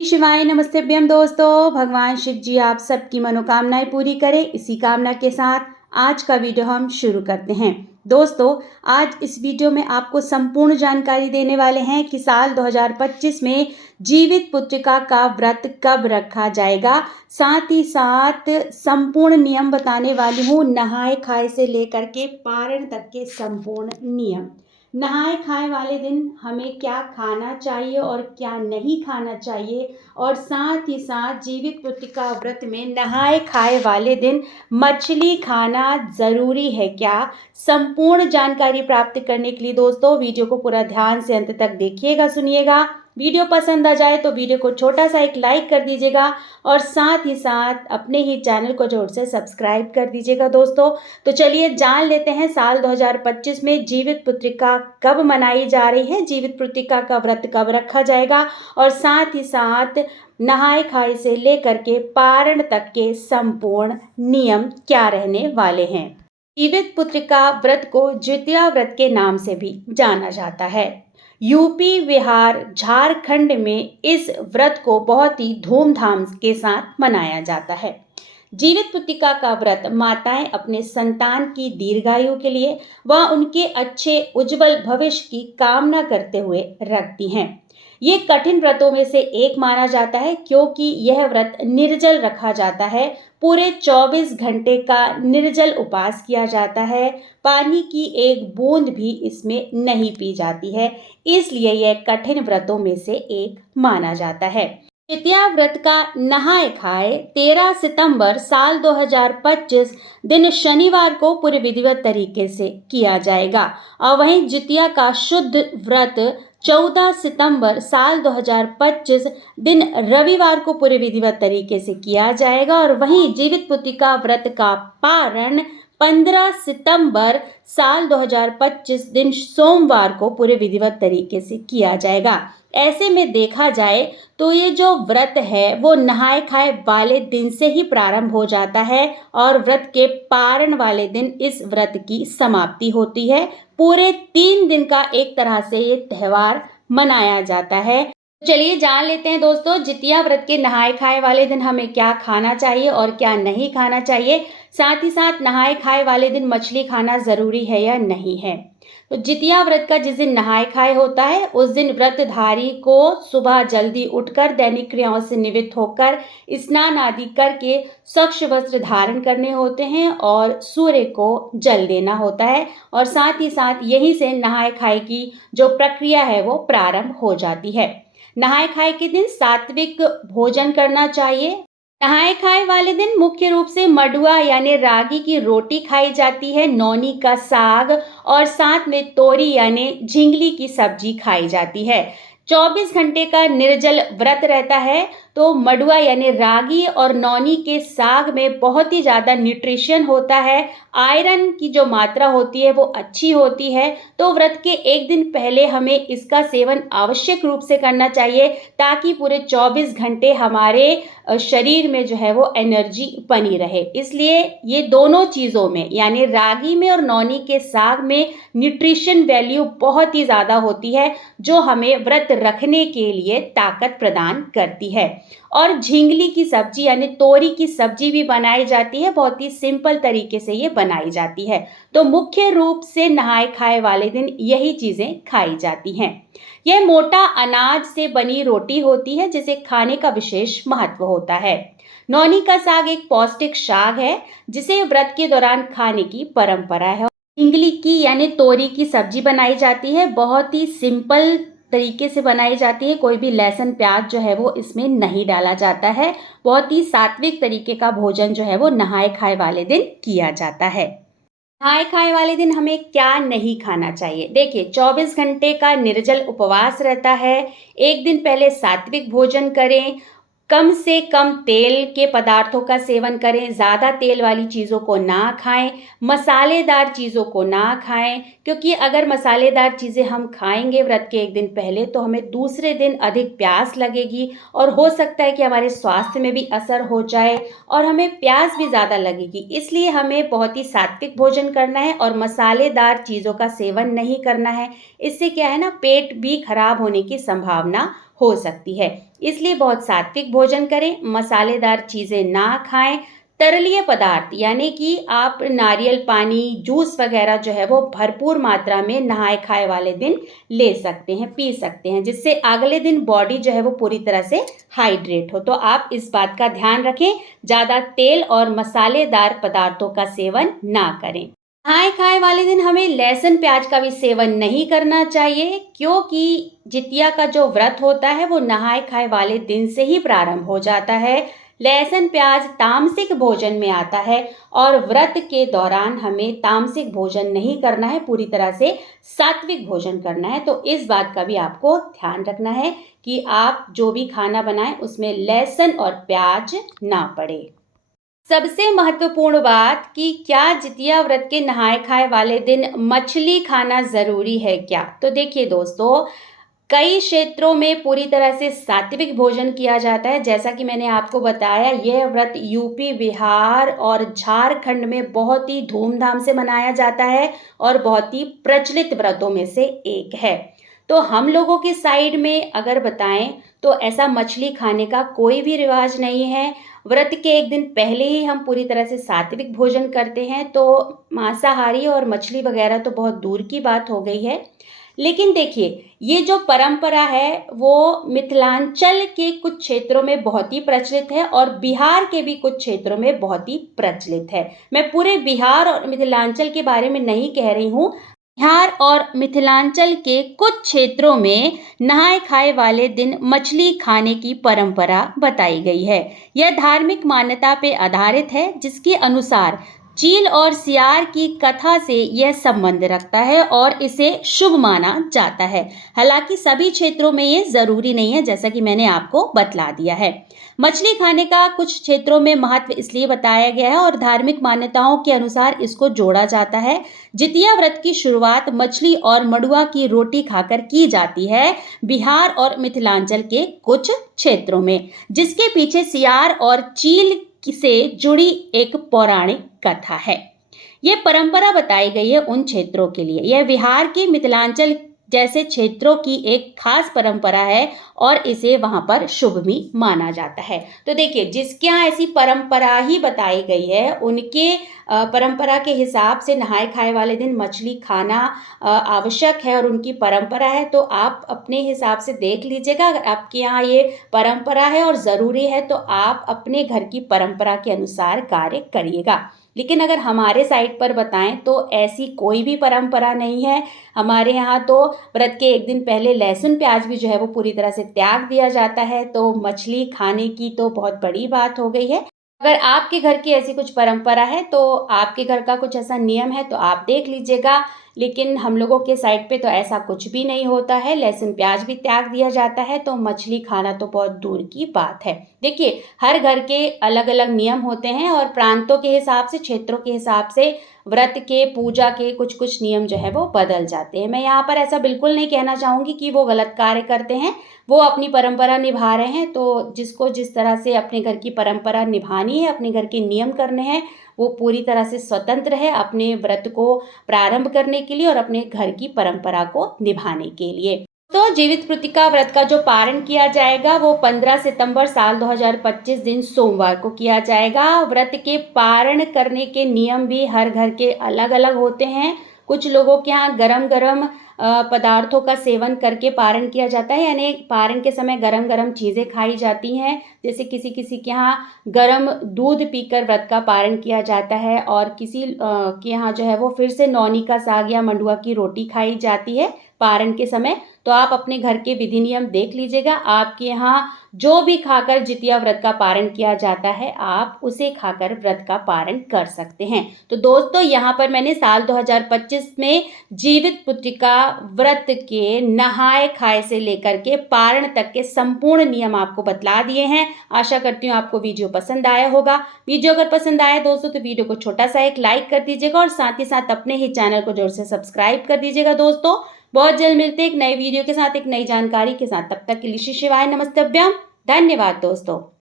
शिवाय नमस्तेभ्यम दोस्तों। भगवान शिव जी आप सबकी मनोकामनाएं पूरी करें, इसी कामना के साथ आज का वीडियो हम शुरू करते हैं। दोस्तों, आज इस वीडियो में आपको संपूर्ण जानकारी देने वाले हैं कि साल 2025 में जीवित पुत्रिका का व्रत कब रखा जाएगा। साथ ही साथ संपूर्ण नियम बताने वाली हूँ, नहाए खाए से लेकर के पारण तक के संपूर्ण नियम। नहाए खाए वाले दिन हमें क्या खाना चाहिए और क्या नहीं खाना चाहिए, और साथ ही साथ जीवित पुत्रिका व्रत में नहाए खाए वाले दिन मछली खाना ज़रूरी है क्या। संपूर्ण जानकारी प्राप्त करने के लिए दोस्तों वीडियो को पूरा ध्यान से अंत तक देखिएगा, सुनिएगा। वीडियो पसंद आ जाए तो वीडियो को छोटा सा एक लाइक कर दीजिएगा और साथ ही साथ अपने ही चैनल को जोर से सब्सक्राइब कर दीजिएगा दोस्तों। तो चलिए जान लेते हैं साल 2025 में जीवित पुत्रिका कब मनाई जा रही है, जीवित पुत्रिका का व्रत कब रखा जाएगा, और साथ ही साथ नहाए खाए से लेकर के पारण तक के संपूर्ण नियम क्या रहने वाले हैं। जीवित पुत्रिका व्रत को ज्योतिया व्रत के नाम से भी जाना जाता है। यूपी, बिहार, झारखंड में इस व्रत को बहुत ही धूमधाम के साथ मनाया जाता है। जीवित पुत्रिका का व्रत माताएं अपने संतान की दीर्घायु के लिए व उनके अच्छे उज्जवल भविष्य की कामना करते हुए रखती हैं। ये कठिन व्रतों में से एक माना जाता है क्योंकि यह व्रत निर्जल रखा जाता है। पूरे 24 घंटे का निर्जल उपवास किया जाता है। पानी की एक बूंद भी इसमें नहीं पी जाती है, इसलिए यह कठिन व्रतों में से एक माना जाता है। जितिया व्रत का नहाए खाए 13 सितंबर साल 2025 दिन शनिवार को पूरे विधिवत तरीके से किया जाएगा, और वहीं जितिया का शुद्ध व्रत 14 सितंबर साल 2025 दिन रविवार को पूरे विधिवत तरीके से किया जाएगा, और वहीं जीवित पुत्रिका व्रत का पारण 15 सितंबर साल 2025 दिन सोमवार को पूरे विधिवत तरीके से किया जाएगा। ऐसे में देखा जाए तो ये जो व्रत है वो नहाए खाए वाले दिन से ही प्रारंभ हो जाता है और व्रत के पारण वाले दिन इस व्रत की समाप्ति होती है। पूरे 3 दिन का एक तरह से ये त्योहार मनाया जाता है। चलिए जान लेते हैं दोस्तों, जितिया व्रत के नहाए खाए वाले दिन हमें क्या खाना चाहिए और क्या नहीं खाना चाहिए। साथ ही साथ नहाए खाए वाले दिन मछली खाना जरूरी है या नहीं है। तो जितिया व्रत का जिस दिन नहाए खाए होता है उस दिन व्रतधारी को सुबह जल्दी उठकर दैनिक क्रियाओं से निवृत्त होकर स्नान आदि करके स्वच्छ वस्त्र धारण करने होते हैं और सूर्य को जल देना होता है, और साथ ही साथ यहीं से नहाए खाए की जो प्रक्रिया है वो प्रारंभ हो जाती है। नहाए खाए के दिन सात्विक भोजन करना चाहिए। नहाए खाए वाले दिन मुख्य रूप से मडुआ यानी रागी की रोटी खाई जाती है, नौनी का साग और साथ में तोरी यानी झिंगली की सब्जी खाई जाती है। 24 घंटे का निर्जल व्रत रहता है तो मडुआ यानी रागी और नौनी के साग में बहुत ही ज़्यादा न्यूट्रिशन होता है। आयरन की जो मात्रा होती है वो अच्छी होती है, तो व्रत के एक दिन पहले हमें इसका सेवन आवश्यक रूप से करना चाहिए ताकि पूरे 24 घंटे हमारे शरीर में जो है वो एनर्जी बनी रहे। इसलिए ये दोनों चीज़ों में यानी रागी में और नौनी के साग में न्यूट्रिशन वैल्यू बहुत ही ज़्यादा होती है जो हमें व्रत रखने के लिए ताकत प्रदान करती है। और झिंगली की सब्जी यानी तोरी की सब्जी भी बनाई जाती है, बहुत ही सिंपल तरीके से ये बनाई जाती है। तो मुख्य रूप से नहाए खाए वाले दिन यही चीज़ें खाई जाती हैं। यह मोटा अनाज से बनी रोटी होती है जिसे खाने का विशेष महत्व होता है। नौनी का साग एक पौष्टिक साग है जिसे व्रत के दौरान खाने की परंपरा है। झिंगली की यानी तोरी की सब्जी बनाई जाती है, बहुत ही सिंपल तरीके से बनाई जाती है। कोई भी लहसुन प्याज जो है वो इसमें नहीं डाला जाता है। बहुत ही सात्विक तरीके का भोजन जो है वो नहाए खाए वाले दिन किया जाता है। नहाए खाए वाले दिन हमें क्या नहीं खाना चाहिए। देखिए 24 घंटे का निर्जल उपवास रहता है। एक दिन पहले सात्विक भोजन करें, कम से कम तेल के पदार्थों का सेवन करें, ज़्यादा तेल वाली चीज़ों को ना खाएं, मसालेदार चीज़ों को ना खाएं, क्योंकि अगर मसालेदार चीज़ें हम खाएंगे व्रत के एक दिन पहले तो हमें दूसरे दिन अधिक प्यास लगेगी और हो सकता है कि हमारे स्वास्थ्य में भी असर हो जाए और हमें प्यास भी ज़्यादा लगेगी। इसलिए हमें बहुत ही सात्विक भोजन करना है और मसालेदार चीज़ों का सेवन नहीं करना है। इससे क्या है ना, पेट भी खराब होने की संभावना हो सकती है। इसलिए बहुत सात्विक भोजन करें, मसालेदार चीज़ें ना खाएं, तरलीय पदार्थ यानी कि आप नारियल पानी, जूस वगैरह जो है वो भरपूर मात्रा में नहाए खाए वाले दिन ले सकते हैं, पी सकते हैं, जिससे अगले दिन बॉडी जो है वो पूरी तरह से हाइड्रेट हो। तो आप इस बात का ध्यान रखें, ज़्यादा तेल और मसालेदार पदार्थों का सेवन ना करें। नहाए खाए वाले दिन हमें लहसुन प्याज का भी सेवन नहीं करना चाहिए, क्योंकि जितिया का जो व्रत होता है वो नहाए खाए वाले दिन से ही प्रारंभ हो जाता है। लहसुन प्याज तामसिक भोजन में आता है और व्रत के दौरान हमें तामसिक भोजन नहीं करना है, पूरी तरह से सात्विक भोजन करना है। तो इस बात का भी आपको ध्यान रखना है कि आप जो भी खाना बनाएं उसमें लहसुन और प्याज ना पड़े। सबसे महत्वपूर्ण बात कि क्या जितिया व्रत के नहाए खाए वाले दिन मछली खाना ज़रूरी है क्या? तो देखिए दोस्तों, कई क्षेत्रों में पूरी तरह से सात्विक भोजन किया जाता है। जैसा कि मैंने आपको बताया, यह व्रत यूपी, बिहार और झारखंड में बहुत ही धूमधाम से मनाया जाता है और बहुत ही प्रचलित व्रतों में से एक है। तो हम लोगों की साइड में अगर बताएं तो ऐसा मछली खाने का कोई भी रिवाज नहीं है। व्रत के एक दिन पहले ही हम पूरी तरह से सात्विक भोजन करते हैं, तो मांसाहारी और मछली वगैरह तो बहुत दूर की बात हो गई है। लेकिन देखिए, ये जो परंपरा है वो मिथिलांचल के कुछ क्षेत्रों में बहुत ही प्रचलित है और बिहार के भी कुछ क्षेत्रों में बहुत ही प्रचलित है। मैं पूरे बिहार और मिथिलांचल के बारे में नहीं कह रही हूँ। बिहार और मिथिलांचल के कुछ क्षेत्रों में नहाए खाए वाले दिन मछली खाने की परंपरा बताई गई है। यह धार्मिक मान्यता पे आधारित है, जिसके अनुसार चील और सियार की कथा से यह संबंध रखता है और इसे शुभ माना जाता है। हालांकि सभी क्षेत्रों में ये जरूरी नहीं है, जैसा कि मैंने आपको बतला दिया है। मछली खाने का कुछ क्षेत्रों में महत्व इसलिए बताया गया है और धार्मिक मान्यताओं के अनुसार इसको जोड़ा जाता है। जितिया व्रत की शुरुआत मछली और मड़ुआ की रोटी खाकर की जाती है बिहार और मिथिलांचल के कुछ क्षेत्रों में, जिसके पीछे सियार और चील से जुड़ी एक पौराणिक कथा है। यह परंपरा बताई गई है उन क्षेत्रों के लिए। यह बिहार के मिथिलांचल जैसे क्षेत्रों की एक खास परंपरा है और इसे वहां पर शुभ भी माना जाता है। तो देखिए, जिसके यहाँ ऐसी परंपरा ही बताई गई है उनके परंपरा के हिसाब से नहाए खाए वाले दिन मछली खाना आवश्यक है और उनकी परंपरा है। तो आप अपने हिसाब से देख लीजिएगा, अगर आपके यहाँ ये परंपरा है और ज़रूरी है तो आप अपने घर की परंपरा के अनुसार कार्य करिएगा। लेकिन अगर हमारे साइड पर बताएं तो ऐसी कोई भी परंपरा नहीं है। हमारे यहाँ तो व्रत के एक दिन पहले लहसुन प्याज भी जो है वो पूरी तरह से त्याग दिया जाता है। तो मछली खाने की तो बहुत बड़ी बात हो गई है। अगर आपके घर की ऐसी कुछ परंपरा है तो आपके घर का कुछ ऐसा नियम है तो आप देख लीजिएगा। लेकिन हम लोगों के साइड पे तो ऐसा कुछ भी नहीं होता है। लहसुन प्याज भी त्याग दिया जाता है, तो मछली खाना तो बहुत दूर की बात है। देखिए, हर घर के अलग अलग नियम होते हैं और प्रांतों के हिसाब से, क्षेत्रों के हिसाब से व्रत के, पूजा के कुछ कुछ नियम जो है वो बदल जाते हैं। मैं यहाँ पर ऐसा बिल्कुल नहीं कहना चाहूँगी कि वो गलत कार्य करते हैं। वो अपनी परंपरा निभा रहे हैं। तो जिसको जिस तरह से अपने घर की परंपरा निभानी है, अपने घर के नियम करने हैं, वो पूरी तरह से स्वतंत्र है अपने व्रत को प्रारंभ करने के लिए और अपने घर की परंपरा को निभाने के लिए। तो जीवित पुत्रिका व्रत का जो पारण किया जाएगा वो 15 सितंबर साल 2025 दिन सोमवार को किया जाएगा। व्रत के पारण करने के नियम भी हर घर के अलग अलग होते हैं। कुछ लोगों के यहाँ गरम गरम पदार्थों का सेवन करके पारण किया जाता है, यानी पारण के समय गरम गरम चीज़ें खाई जाती हैं। जैसे किसी किसी के यहाँ गरम दूध पीकर व्रत का पारण किया जाता है और किसी के यहाँ जो है वो फिर से नौनी का साग या मंडुआ की रोटी खाई जाती है पारण के समय। तो आप अपने घर के विधि नियम देख लीजिएगा। आपके यहाँ जो भी खाकर जितिया व्रत का पारण किया जाता है, आप उसे खाकर व्रत का पारण कर सकते हैं। तो दोस्तों, यहाँ पर मैंने साल 2025 में जीवित पुत्रिका व्रत के नहाए खाए से लेकर के पारण तक के संपूर्ण नियम आपको बतला दिए हैं। आशा करती हूँ आपको वीडियो पसंद आया होगा। वीडियो अगर पसंद आया दोस्तों तो वीडियो को छोटा सा एक लाइक कर दीजिएगा और साथ ही साथ अपने ही चैनल को जोर से सब्सक्राइब कर दीजिएगा। दोस्तों, बहुत जल्द मिलते हैं एक नए वीडियो के साथ, एक नई जानकारी के साथ। तब तक के लिए श्री शिवाय नमस्तभ्यम। धन्यवाद दोस्तों।